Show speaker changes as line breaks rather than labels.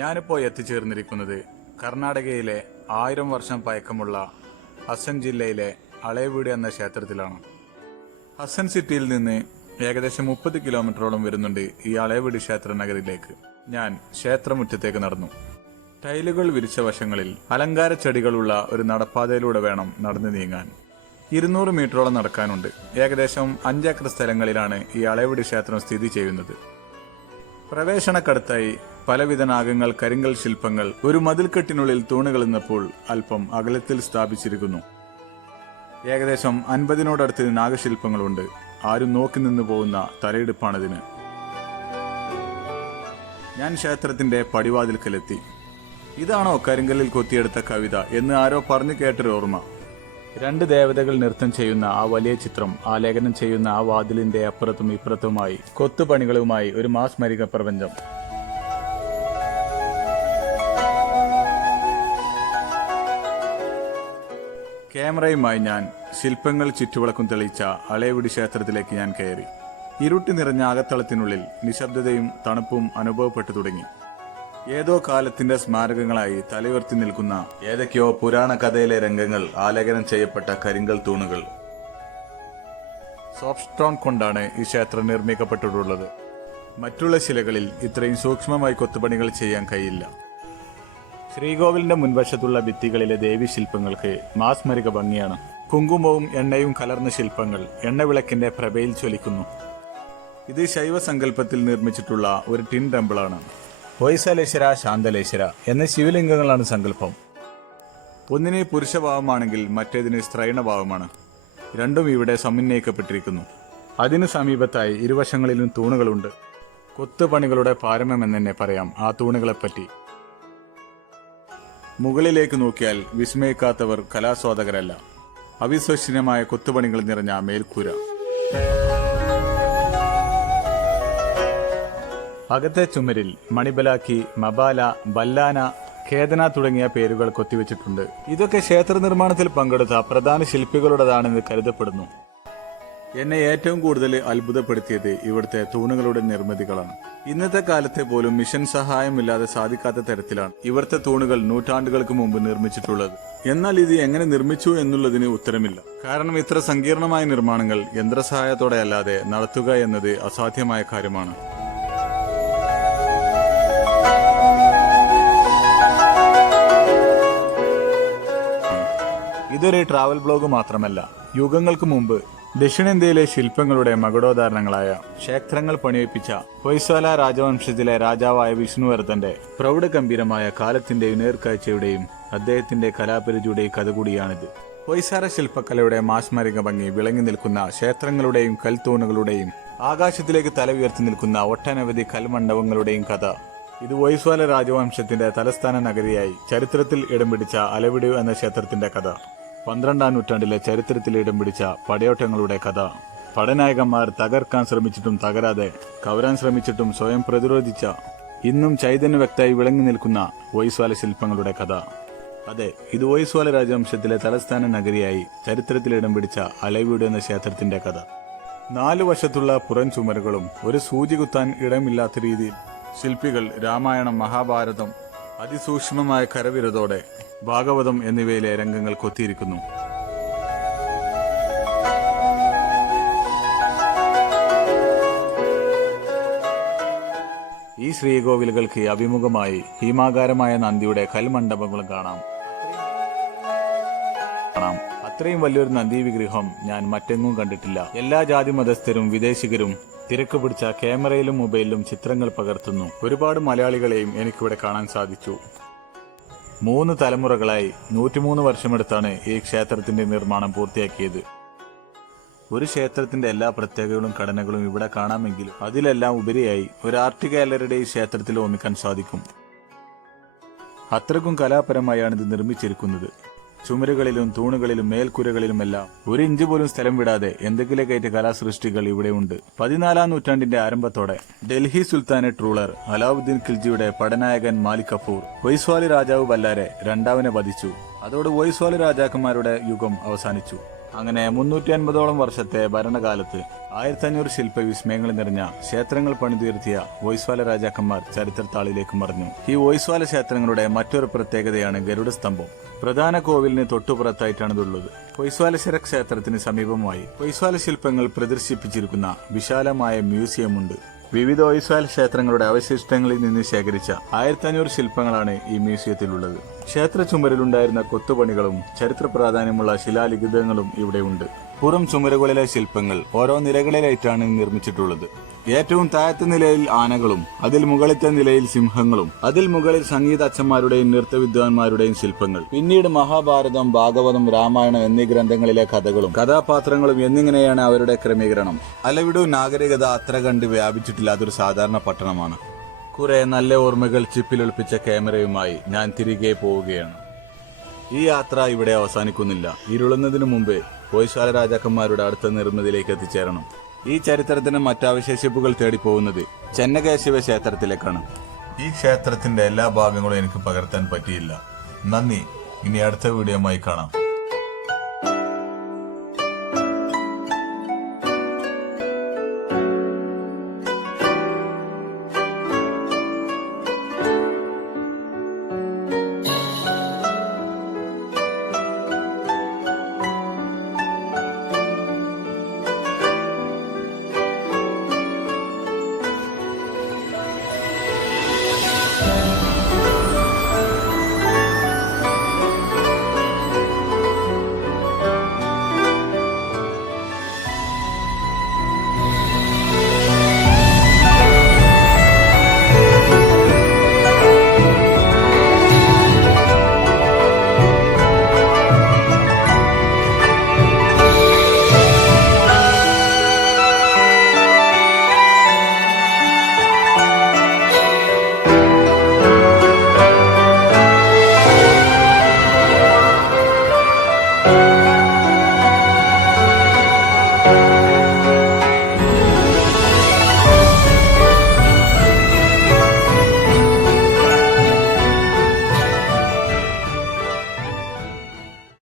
ഞാനിപ്പോൾ എത്തിച്ചേർന്നിരിക്കുന്നത് കർണാടകയിലെ ആയിരം വർഷം പഴക്കമുള്ള ഹസൻ ജില്ലയിലെ അളയവീട് എന്ന ക്ഷേത്രത്തിലാണ്. ഹസൻ സിറ്റിയിൽ നിന്ന് ഏകദേശം മുപ്പത് കിലോമീറ്ററോളം വരുന്നുണ്ട് ഈ അളയവീട് ക്ഷേത്ര നഗരിലേക്ക് ഞാൻ ക്ഷേത്രമുറ്റത്തേക്ക് നടന്നു. ടൈലുകൾ വിരിച്ച വശങ്ങളിൽ അലങ്കാര ചെടികളുള്ള ഒരു നടപ്പാതയിലൂടെ വേണം നടന്നു നീങ്ങാൻ. ഇരുന്നൂറ് മീറ്ററോളം നടക്കാനുണ്ട്. ഏകദേശം അഞ്ചേക്കർ സ്ഥലങ്ങളിലാണ് ഈ അളയവീട് ക്ഷേത്രം സ്ഥിതി ചെയ്യുന്നത്. പ്രവേശനക്കടുത്തായി പലവിധ നാഗങ്ങൾ കരിങ്കൽ ശില്പങ്ങൾ ഒരു മതിൽക്കെട്ടിനുള്ളിൽ തൂണുകൾ നിന്നപ്പോൾ അല്പം അകലത്തിൽ സ്ഥാപിച്ചിരിക്കുന്നു. ഏകദേശം അൻപതിനോടടുത്ത് നാഗശില്പങ്ങളുണ്ട്. ആരും നോക്കി നിന്ന് പോകുന്ന തലയെടുപ്പാണിതിന്. ഞാൻ ക്ഷേത്രത്തിന്റെ പടിവാതിൽക്കലെത്തി. ഇതാണോ കരിങ്കലിൽ കൊത്തിയെടുത്ത കവിത എന്ന് ആരോ പറഞ്ഞു കേട്ടൊരു ഓർമ്മ. രണ്ട് ദേവതകൾ നൃത്തം ചെയ്യുന്ന ആ വലിയ ചിത്രം ആലേഖനം ചെയ്യുന്ന ആ വാതിലിന്റെ അപ്പുറത്തും ഇപ്പുറത്തുമായി കൊത്തുപണികളുമായി ഒരു മാസ്മരിക പ്രപഞ്ചം. ക്യാമറയുമായി ഞാൻ ശില്പങ്ങൾ ചുറ്റുവിളക്കും തെളിയിച്ച അളയവിടി ക്ഷേത്രത്തിലേക്ക് ഞാൻ കയറി. ഇരുട്ടി നിറഞ്ഞ അകത്തളത്തിനുള്ളിൽ നിശബ്ദതയും തണുപ്പും അനുഭവപ്പെട്ടു തുടങ്ങി. ഏതോ കാലത്തിന്റെ സ്മാരകങ്ങളായി തലയുയർത്തി നിൽക്കുന്ന ഏതൊക്കെയോ പുരാണ കഥയിലെ രംഗങ്ങൾ ആലേഖനം ചെയ്യപ്പെട്ട കരിങ്കൽ തൂണുകൾ. സോഫ്റ്റ് സ്റ്റോൺ കൊണ്ടാണ് ഈ ക്ഷേത്രം നിർമ്മിക്കപ്പെട്ടിട്ടുള്ളത്. മറ്റുള്ള ശിലകളിൽ ഇത്രയും സൂക്ഷ്മമായി കൊത്തുപണികൾ ചെയ്യാൻ കഴിയില്ല. ശ്രീകോവിലിന്റെ മുൻവശത്തുള്ള ഭിത്തികളിലെ ദേവി ശില്പങ്ങൾക്ക് മാസ്മരിക ഭംഗിയാണ്. കുങ്കുമവും എണ്ണയും കലർന്ന ശില്പങ്ങൾ എണ്ണവിളക്കിന്റെ പ്രഭയിൽ ചൊലിക്കുന്നു ഇത് ശൈവസങ്കല്പത്തിൽ നിർമ്മിച്ചിട്ടുള്ള ഒരു ടിൻ ടെമ്പിളാണ്. ഹൊയ്സലേശ്വര ശാന്തലേശ്വര എന്ന ശിവലിംഗങ്ങളാണ് സങ്കല്പം. ഒന്നിന് പുരുഷഭാവമാണെങ്കിൽ മറ്റേതിന് സ്ത്രൈണഭാവമാണ് രണ്ടും ഇവിടെ സമന്വയിക്കപ്പെട്ടിരിക്കുന്നു. അതിനു സമീപത്തായി ഇരുവശങ്ങളിലും തൂണുകളുണ്ട്. കൊത്തുപണികളുടെ പാരമ്യമെന്ന് തന്നെ പറയാം ആ തൂണുകളെപ്പറ്റി. മുകളിലേക്ക് നോക്കിയാൽ വിസ്മയിക്കാത്തവർ കലാസ്വാദകരല്ല. അവിശ്വസനീയമായ കൊത്തുപണികൾ നിറഞ്ഞ മേൽക്കൂര. അകത്തെ ചുമരിൽ മണിബലാക്കി മബാല ബല്ലാന ഖേദന തുടങ്ങിയ പേരുകൾ കൊത്തിവെച്ചിട്ടുണ്ട്. ഇതൊക്കെ ക്ഷേത്ര നിർമ്മാണത്തിൽ പങ്കെടുത്ത പ്രധാന ശില്പികളുടേതാണെന്ന് കരുതപ്പെടുന്നു. എന്നെ ഏറ്റവും കൂടുതൽ അത്ഭുതപ്പെടുത്തിയത് ഇവിടുത്തെ തൂണുകളുടെ നിർമ്മിതികളാണ്. ഇന്നത്തെ കാലത്തെ പോലും മിഷൻ സഹായമില്ലാതെ സാധിക്കാത്ത തരത്തിലാണ് ഇവിടുത്തെ തൂണുകൾ നൂറ്റാണ്ടുകൾക്ക് മുമ്പ് നിർമ്മിച്ചിട്ടുള്ളത്. എന്നാൽ ഇത് എങ്ങനെ നിർമ്മിച്ചു എന്നുള്ളതിന് ഉത്തരമില്ല. കാരണം ഇത്ര സങ്കീർണമായ നിർമ്മാണങ്ങൾ യന്ത്രസഹായത്തോടെ അല്ലാതെ നടത്തുക എന്നത് അസാധ്യമായ കാര്യമാണ്. ഇതൊരു ട്രാവൽ ബ്ലോഗ് മാത്രമല്ല. യുഗങ്ങൾക്ക് മുമ്പ് ദക്ഷിണേന്ത്യയിലെ ശില്പങ്ങളുടെ മകുടോദാഹരണങ്ങളായ ക്ഷേത്രങ്ങൾ പണിയിപ്പിച്ച ഹൊയ്സാല രാജവംശത്തിലെ രാജാവായ വിഷ്ണുവർദ്ധന്റെ പ്രൗഢഗംഭീരമായ കാലത്തിന്റെയും നേർക്കാഴ്ചയുടെയും അദ്ദേഹത്തിന്റെ കലാപരിചയുടെയും കഥ കൂടിയാണിത് ഹൊയ്സാര ശില്പകലയുടെ മാസ്മരിക ഭംഗി വിളങ്ങി നിൽക്കുന്ന ക്ഷേത്രങ്ങളുടെയും കൽത്തൂണുകളുടെയും ആകാശത്തിലേക്ക് തല ഉയർത്തി നിൽക്കുന്ന ഒട്ടനവധി കൽമണ്ഡപങ്ങളുടെയും കഥ. ഇത് വൈസ്വാല രാജവംശത്തിന്റെ തലസ്ഥാന നഗരിയായി ചരിത്രത്തിൽ ഇടം പിടിച്ച അലവിടു എന്ന ക്ഷേത്രത്തിന്റെ കഥ. പന്ത്രണ്ടാം നൂറ്റാണ്ടിലെ ചരിത്രത്തിൽ ഇടം പിടിച്ച പടയോട്ടങ്ങളുടെ കഥ. പടനായകന്മാർ തകർക്കാൻ ശ്രമിച്ചിട്ടും തകരാതെ കവരാൻ ശ്രമിച്ചിട്ടും സ്വയം പ്രതിരോധിച്ച ഇന്നും ചൈതന്യ വ്യക്തമായി വിളങ്ങി നിൽക്കുന്ന വൈസ്വാല ശില്പങ്ങളുടെ കഥ. അതെ ഇത് വൈസ്വാല രാജവംശത്തിലെ തലസ്ഥാന നഗരിയായി ചരിത്രത്തിൽ ഇടം പിടിച്ച അലൈവീട് എന്ന ക്ഷേത്രത്തിന്റെ കഥ. നാലു വശത്തുള്ള പുറം ചുമരുകളും ഒരു സൂചി കുത്താൻ ഇടമില്ലാത്ത രീതിയിൽ ശില്പികൾ രാമായണം മഹാഭാരതം അതിസൂക്ഷ്മമായ കരവിരുതോടെ ഭാഗവതം എന്നിവയിലെ രംഗങ്ങൾ കൊത്തിയിരിക്കുന്നു. ഈ ശ്രീകോവിലുകൾക്ക് അഭിമുഖമായി ഭീമാകാരമായ നന്ദിയുടെ കൽമണ്ഡപങ്ങളും കാണാം. കാണാം. അത്രയും വലിയൊരു നന്ദി വിഗ്രഹം ഞാൻ മറ്റെങ്ങും കണ്ടിട്ടില്ല. എല്ലാ ജാതി മതസ്ഥരും വിദേശികരും തിരക്ക് പിടിച്ച ക്യാമറയിലും മൊബൈലിലും ചിത്രങ്ങൾ പകർത്തുന്നു. ഒരുപാട് മലയാളികളെയും എനിക്കിവിടെ കാണാൻ സാധിച്ചു. മൂന്ന് തലമുറകളായി നൂറ്റിമൂന്ന് വർഷമെടുത്താണ് ഈ ക്ഷേത്രത്തിന്റെ നിർമ്മാണം പൂർത്തിയാക്കിയത്. ഒരു ക്ഷേത്രത്തിന്റെ എല്ലാ പ്രത്യേകതകളും ഘടനകളും ഇവിടെ കാണാമെങ്കിലും അതിലെല്ലാം ഉപരിയായി ഒരു ആർട്ട് ഗാലറിയുടെ ഈ ക്ഷേത്രത്തിൽ ഓമിക്കാൻ സാധിക്കും. അത്രക്കും കലാപരമായാണ് ഇത് നിർമ്മിച്ചിരിക്കുന്നത്. ചുമരുകളിലും തൂണുകളിലും മേൽക്കൂരകളിലുമെല്ലാം ഒരു ഇഞ്ച് പോലും സ്ഥലം വിടാതെ എന്തെങ്കിലും കയറ്റ കലാസൃഷ്ടികൾ ഇവിടെയുണ്ട് പതിനാലാം നൂറ്റാണ്ടിന്റെ ആരംഭത്തോടെ ഡൽഹി സുൽത്താനറ്റ് റൂളർ അലാവുദ്ദീൻ ഖിൽജിയുടെ പടനായകൻ മാലിക് കഫൂർ വൈസ്വാലി രാജാവ് ബല്ലാരെ രണ്ടാവിനെ വധിച്ചു. അതോടെ വൈസ്വാലി രാജാക്കന്മാരുടെ യുഗം അവസാനിച്ചു. അങ്ങനെ മുന്നൂറ്റി അൻപതോളം വർഷത്തെ ഭരണകാലത്ത് ആയിരത്തി അഞ്ഞൂറ് ശില്പവിസ്മയങ്ങൾ നിറഞ്ഞ ക്ഷേത്രങ്ങൾ പണിതുയർത്തിയ വോയ്സ്വാല രാജാക്കന്മാർ ചരിത്രത്താളിലേക്ക് മറിഞ്ഞു. ഈ വോയ്സ്വാല ക്ഷേത്രങ്ങളുടെ മറ്റൊരു പ്രത്യേകതയാണ് ഗരുഡ സ്തംഭം. പ്രധാന കോവിലിന് തൊട്ടുപുറത്തായിട്ടാണ് ഇതുള്ളത്. പൊയ്സ്വാലശ്വര ക്ഷേത്രത്തിന് സമീപമായി പൊയ്സ്വാല ശില്പങ്ങൾ പ്രദർശിപ്പിച്ചിരിക്കുന്ന വിശാലമായ മ്യൂസിയമുണ്ട്. വിവിധ ഒയ്സാൽ ക്ഷേത്രങ്ങളുടെ അവശിഷ്ടങ്ങളിൽ നിന്ന് ശേഖരിച്ച ആയിരത്തി അഞ്ഞൂറ് ശില്പങ്ങളാണ് ഈ മ്യൂസിയത്തിലുള്ളത്. ക്ഷേത്ര ചുമരിലുണ്ടായിരുന്ന കൊത്തുപണികളും ചരിത്ര പ്രാധാന്യമുള്ള ശിലാലിഖിതങ്ങളും ഇവിടെയുണ്ട്. പുറം ചുമരുകളിലെ ശില്പങ്ങൾ ഓരോ നിലകളിലായിട്ടാണ് നിർമ്മിച്ചിട്ടുള്ളത്. ഏറ്റവും താഴത്തെ നിലയിൽ ആനകളും അതിൽ മുകളിലത്തെ നിലയിൽ സിംഹങ്ങളും അതിൽ മുകളിൽ സംഗീത അച്ഛന്മാരുടെയും നൃത്തവിദ്വാൻമാരുടെയും ശില്പങ്ങൾ. പിന്നീട് മഹാഭാരതം ഭാഗവതം രാമായണം എന്നീ ഗ്രന്ഥങ്ങളിലെ കഥകളും കഥാപാത്രങ്ങളും എന്നിങ്ങനെയാണ് അവരുടെ ക്രമീകരണം. അലവിടു നാഗരികത അത്ര കണ്ട് വ്യാപിച്ചിട്ടില്ലാത്തൊരു സാധാരണ പട്ടണമാണ്. കുറെ നല്ല ഓർമ്മകൾ ചിപ്പിലൊളിപ്പിച്ച ക്യാമറയുമായി ഞാൻ തിരികെ പോവുകയാണ്. ഈ യാത്ര ഇവിടെ അവസാനിക്കുന്നില്ല. ഇരുളുന്നതിനു മുമ്പ് ഹോയ്ശാല രാജാക്കന്മാരുടെ അടുത്ത നിർമ്മിതിയിലേക്ക് എത്തിച്ചേരണം. ഈ ചരിത്രത്തിന് മറ്റവശേഷിപ്പുകൾ തേടിപ്പോകുന്നത് ചെന്നകേശവ ക്ഷേത്രത്തിലേക്കാണ്. ഈ ക്ഷേത്രത്തിന്റെ എല്ലാ ഭാഗങ്ങളും എനിക്ക് പകർത്താൻ പറ്റിയില്ല. നന്ദി. ഇനി അടുത്ത വീഡിയോമായി കാണാം.